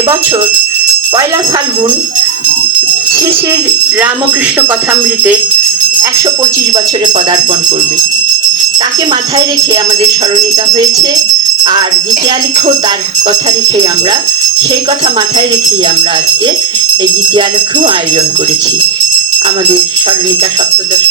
এবছর পয়লা ফাল্গুন শ্রী শ্রী রামকৃষ্ণ কথামৃতের 125 বছরে পদার্পণ করবে। তাকে মাথায় রেখে আমাদের স্মরণিকা হয়েছে, আর গীতিয়া লেখও তার কথা রেখেই আমরা সেই কথা মাথায় রেখেই আমরা আজকে এই গীতিয়া লেখও আয়োজন করেছি। আমাদের স্মরণিকা সপ্তদশ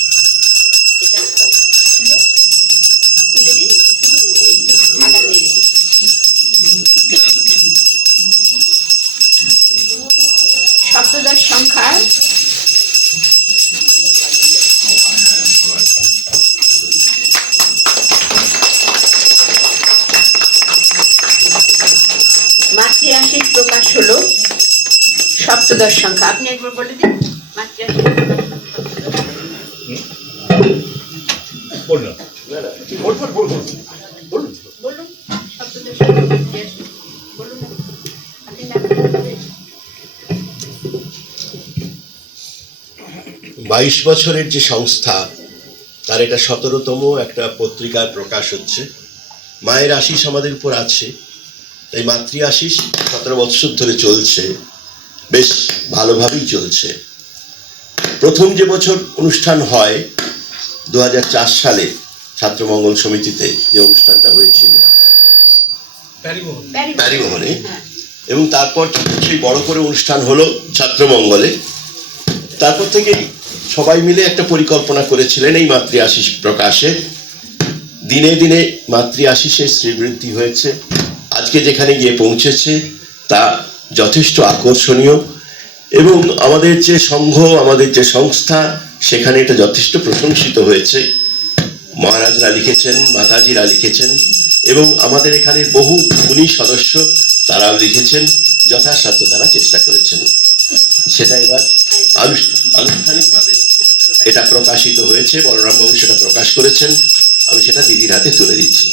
সপ্তদশ সংখ্যা মাতৃআশীষ প্রকাশ হলো সপ্তদশ সংখ্যা। আপনি একবার বলে দিন মাতৃআশীষ বলুন সপ্তদশ বলুন। 22 বছরের যে সংস্থা, তার এটা 17তম একটা পত্রিকার প্রকাশ হচ্ছে। মায়ের আশিস আমাদের উপর আছে, এই মাতৃ আশিস 17 বছর ধরে চলছে, বেশ ভালোভাবেই চলছে। প্রথম যে বছর অনুষ্ঠান হয় 2004 সালে ছাত্রমঙ্গল সমিতিতে যে অনুষ্ঠানটা হয়েছিল প্যারিমোহনে, এবং তারপর সেই বড় করে অনুষ্ঠান হলো ছাত্রমঙ্গলে। তারপর থেকেই সবাই মিলে একটা পরিকল্পনা করেছিলেন এই মাতৃ আশিস প্রকাশে। দিনে দিনে মাতৃ আশিসের শ্রীবৃদ্ধি হয়েছে, আজকে যেখানে গিয়ে পৌঁছেছে তা যথেষ্ট আকর্ষণীয়, এবং আমাদের যে সংঘ, আমাদের যে সংস্থা, সেখানে এটা যথেষ্ট প্রশংসিত হয়েছে। মহারাজরা লিখেছেন, মাতাজিরা লিখেছেন, এবং আমাদের এখানে বহু গুণী সদস্য তারাও লিখেছেন, যথাসাধ্য তারা চেষ্টা করেছেন। সেটা এবার আনুষ্ঠানিকভাবে এটা প্রকাশিত হয়েছে, বলরামবাবু সেটা প্রকাশ করেছেন, আমি সেটা দিদির হাতে তুলে দিচ্ছি।